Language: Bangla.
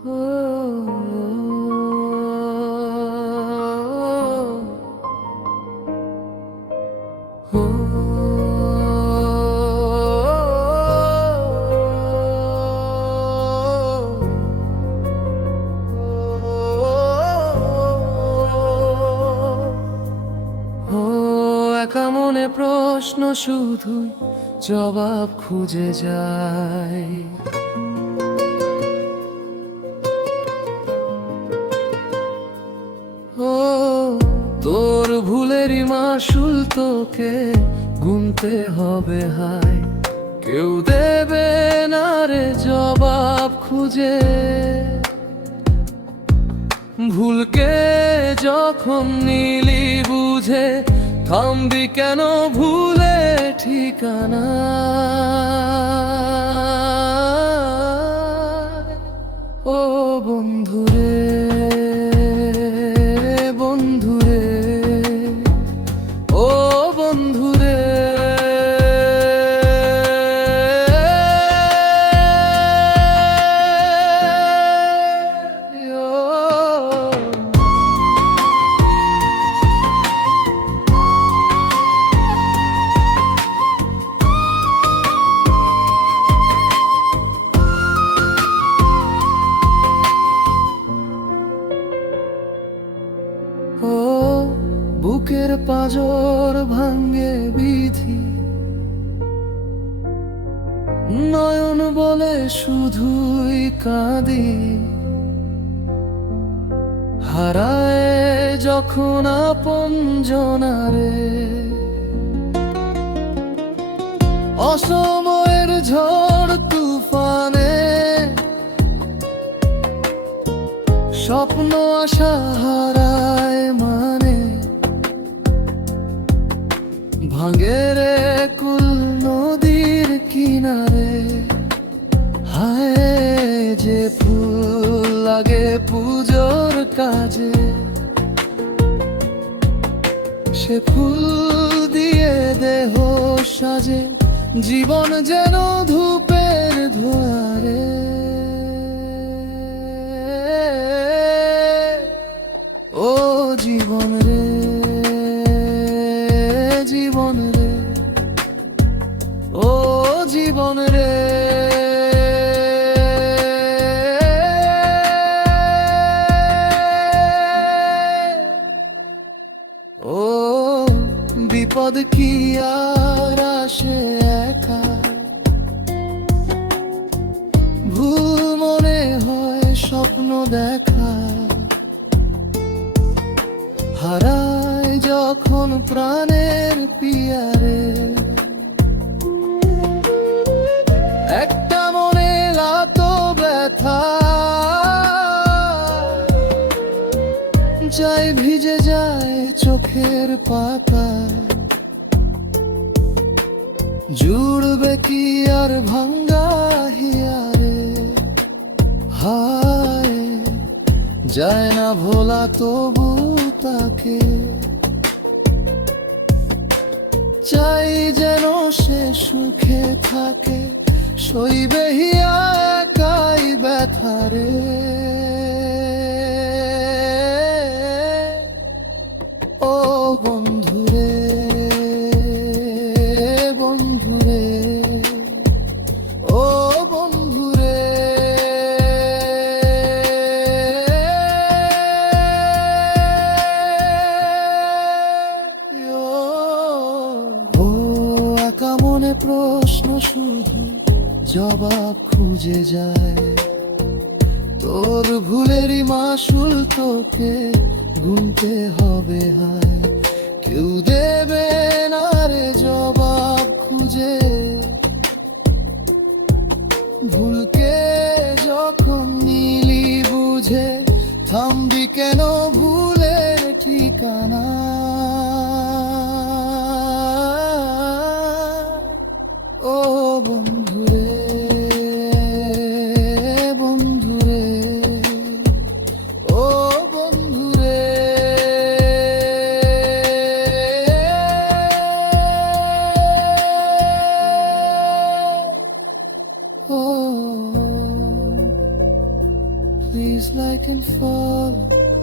একা মনে প্রশ্ন শুধুই জবাব খুঁজে যায়। ও তোর ভুলেরই মাসুল তোকে গুনতে হবে হায়, কেউ দেবে না রে জবাব খুঁজে। ভুলকে যখন নিলি বুঝে থামবি কেন ভুলে ঠিকানা। ও বন্ধুরে বন্ধুরে, ও বন্ধুরে, ও বুকের পাঁজর ভাঙ্গে বিধি, নয়ন বলে শুধুই কাঁদি। হারায় যখন আপন জনারে, অসময়ের ঝড় তুফানে, স্বপ্ন আশা হারায় মানে। ভাঙে রে কুল নদীর কিনারে, হায় যে ফুল লাগে পুজোর কাজে, সে ফুল দিয়ে দেহ সাজে। জীবন যেন ধূপের ধোয়ারে, ও জীবন রে জীবন রে, ও জীবন রে। ও বিপদ কি আর আসে একা, ভুল মনে হয় স্বপ্ন দেখা। হারায় যখন প্রাণের পিয়ারে, একটা মনে লাত ব্যথা, যাই ভিজে যায় চোখের পাতা। জুড়বে কি আর ভাঙ্গা হিয়ারে, হায় যায় না ভোলা তবু তাকে। চাই যেন সে সুখে থাকে, সইবে হিয়া একাই ব্যথারে। ও বন্ধুরে বন্ধুরে, ও বন্ধুরে, ও একা মনে প্রশ্ন শুধু জবাব খুঁজে যায়। তোর ভুলেরই মাসুল তোকে গুনতে হবে হায়, কেউ দেবে না রে জবাব খুঁজে। ভুলকে যখন নিলি বুঝে থামবি কেন ভুলের ঠিকানা। ও বন্ধুরে বন্ধুরে, ও বন্ধুরে, ও please like and follow.